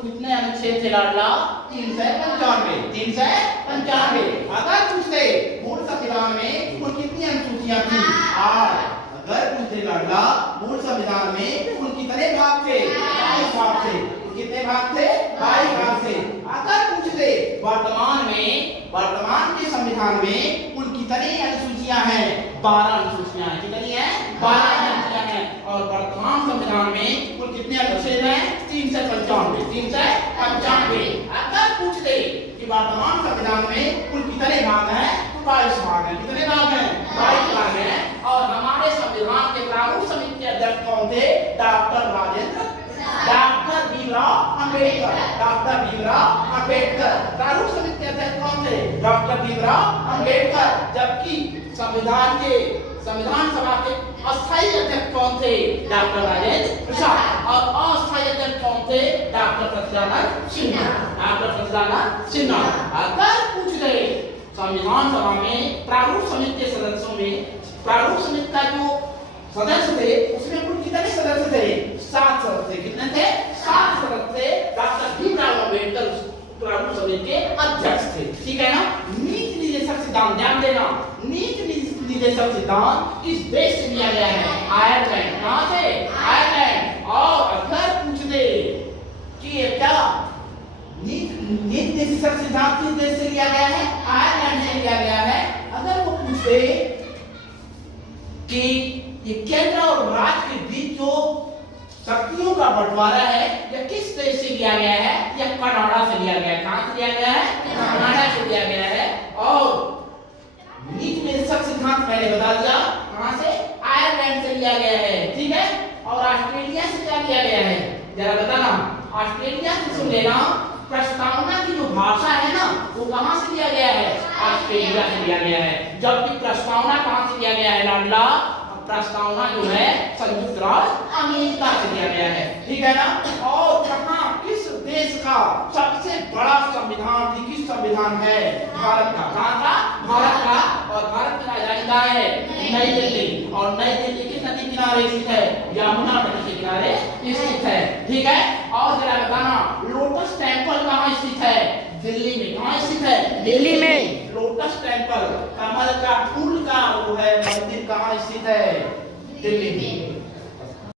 कितने अनुच्छेद थे लाडला? 395। 395। अगर पूछते मूल संविधान में कुल कितनी अनुसूचियां थी? 8। अगर पूछते लाडला मूल संविधान में कुल कितने भाग थे? 22 भाग थे। कितने भाग थे? 22 भाग थे। अगर पूछते वर्तमान के संविधान में कुल कितनी अनुसूचियां हैं? 12 अनुसूचियां हैं। कितनी हैं? 12 अनुसूचियां हैं। और वर्तमान संविधान में कुल कितने अनुच्छेद हैं? 395। 395। अगर पूछते कि वर्तमान संविधान में कुल कितने भाग हैं? तो 22 भाग हैं। कितने भाग हैं? 22 भाग हैं। और हमारे संविधान के प्रारूप समिति के अध्यक्ष कौन थे? डॉक्टर भीमराव अंबेडकर। डॉक्टर भीमराव अंबेडकर प्रारूप समिति के अध्यक्ष कौन थे? डॉक्टर भीमराव अंबेडकर। जबकि संविधान सभा के अस्थायी अध्यक्ष कौन थे? डॉक्टर राजेंद्र प्रसाद। और अस्थायी अध्यक्ष कौन थे? डॉक्टर सच्चिदानंद सिन्हा। डॉक्टर सच्चिदानंद सिन्हा। अगर पूछ गए संविधान सभा में प्रारूप समिति के सदस्यों में प्रारूप समिति का जो सदस्य थे उसमें कुल कितने सदस्य थे? 7 सदस्य। कितने थे? 7 सदस्य। डॉक्टर भीमराव अंबेडकर प्रारूप समिति के अध्यक्ष थे। ठीक है ना? नीति निर्देशक सिद्धांत ध्यान देना। नीति निर्देशक सिद्धांत किस देश से लिया गया है? आयरलैंड। कहां से? आयरलैंड। और अगर पूछ दे कि ये क्या नीति निर्देशक सिद्धांत किस देश से लिया गया है? आयरलैंड से लिया गया है। अगर वो पूछ दे कि ये केंद्र और राज्य के बीच जो शक्तियों का बंटवारा है यह किस देश से लिया गया है? यह कनाडा से लिया गया है। कहां से लिया गया है? कनाडा से लिया गया है। और नीति निर्देशक सिद्धांत मैंने बता दिया कहां से? आयरलैंड से लिया गया है। ठीक है? और ऑस्ट्रेलिया से क्या लिया गया है? जरा बताना। ऑस्ट्रेलिया से सुन लेना। प्रस्तावना की जो भाषा है ना वो कहां से लिया गया है? ऑस्ट्रेलिया से लिया गया है। जबकि प्रस्तावना कहां से लिया गया है लाडला? प्रस्तावना जो है संयुक्त राज्य अमेरिका से लिया गया है। ठीक है ना? और कहां किस देश का सबसे बड़ा संविधान किस संविधान है? भारत का। कहां का? भारत का। और भारत की राजधानी कहां है? नई दिल्ली। और नई दिल्ली किस नदी किनारे स्थित है? यमुना नदी के किनारे स्थित है। ठीक है? और जरा बताना लोटस टेंपल कहां स्थित है? दिल्ली में। कहां स्थित है? दिल्ली में। लोटस टेंपल कमल का फूल का वो है मंदिर कहां स्थित है? दिल्ली में।